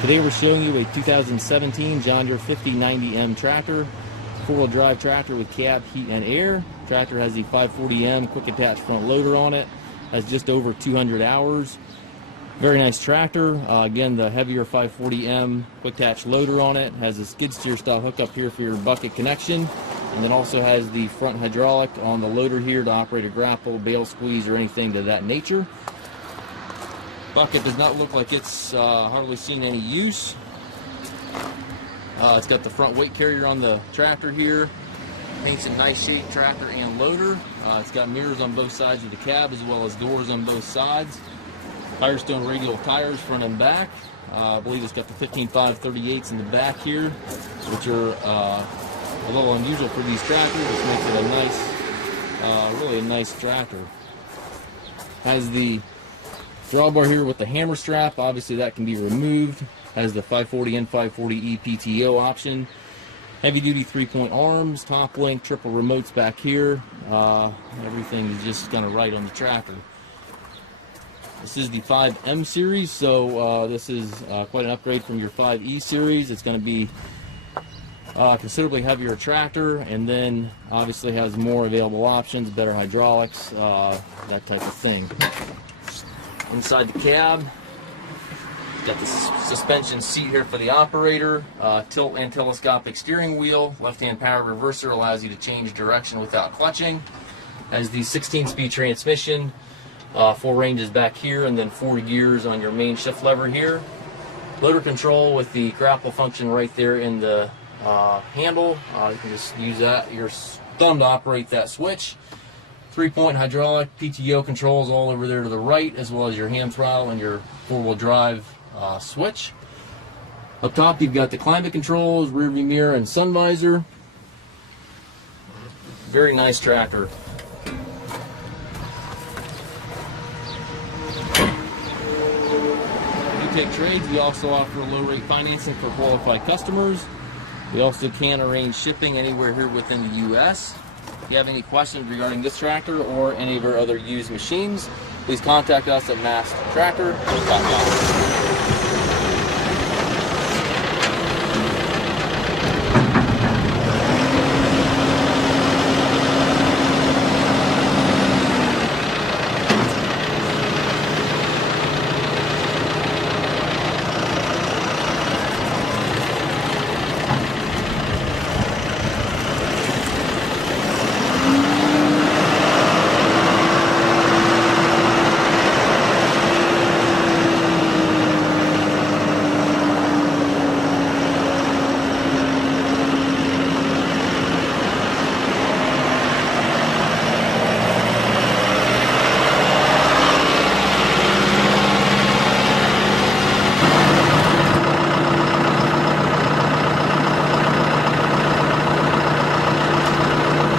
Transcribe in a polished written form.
Today we're showing you a 2017 John Deere 5090M tractor, four-wheel drive tractor with cab, heat, and air. Tractor has the 540M quick attach front loader on it, has just over 200 hours. Very nice tractor. Again, the heavier 540M quick attach loader on it, has a skid steer style hookup here for your bucket connection, and then also has the front hydraulic on the loader here to operate a grapple, bale squeeze, or anything to that nature. Bucket does not look like it's hardly seen any use. It's got the front weight carrier on the tractor here. Paint's in nice shape, tractor and loader. It's got mirrors on both sides of the cab as well as doors on both sides. Firestone Radial tires front and back. I believe it's got the 15.538s in the back here, which are a little unusual for these tractors, which makes it a nice, really a nice tractor. Has the drawbar here with the hammer strap. Obviously that can be removed. Has the 540 and 540E PTO option. Heavy duty 3-point arms, top link, triple remotes back here. Everything is just kind of right on the tractor. This is the 5M series, so this is quite an upgrade from your 5E series. It's going to be considerably heavier tractor, and then obviously has more available options, better hydraulics, that type of thing. Inside the cab, got the suspension seat here for the operator, tilt and telescopic steering wheel, left-hand power reverser allows you to change direction without clutching. Has the 16-speed transmission, 4 ranges back here, and then 4 gears on your main shift lever here. Loader control with the grapple function right there in the handle. You can just use that your thumb to operate that switch. 3-point hydraulic PTO controls all over there to the right, as well as your hand throttle and your 4-wheel drive switch. Up top you've got the climate controls, rear view mirror, and sun visor. Very nice tractor. We take trades. We also offer low rate financing for qualified customers. We also can arrange shipping anywhere here within the U.S. If you have any questions regarding this tractor or any of our other used machines, please contact us at maskedtractor.com.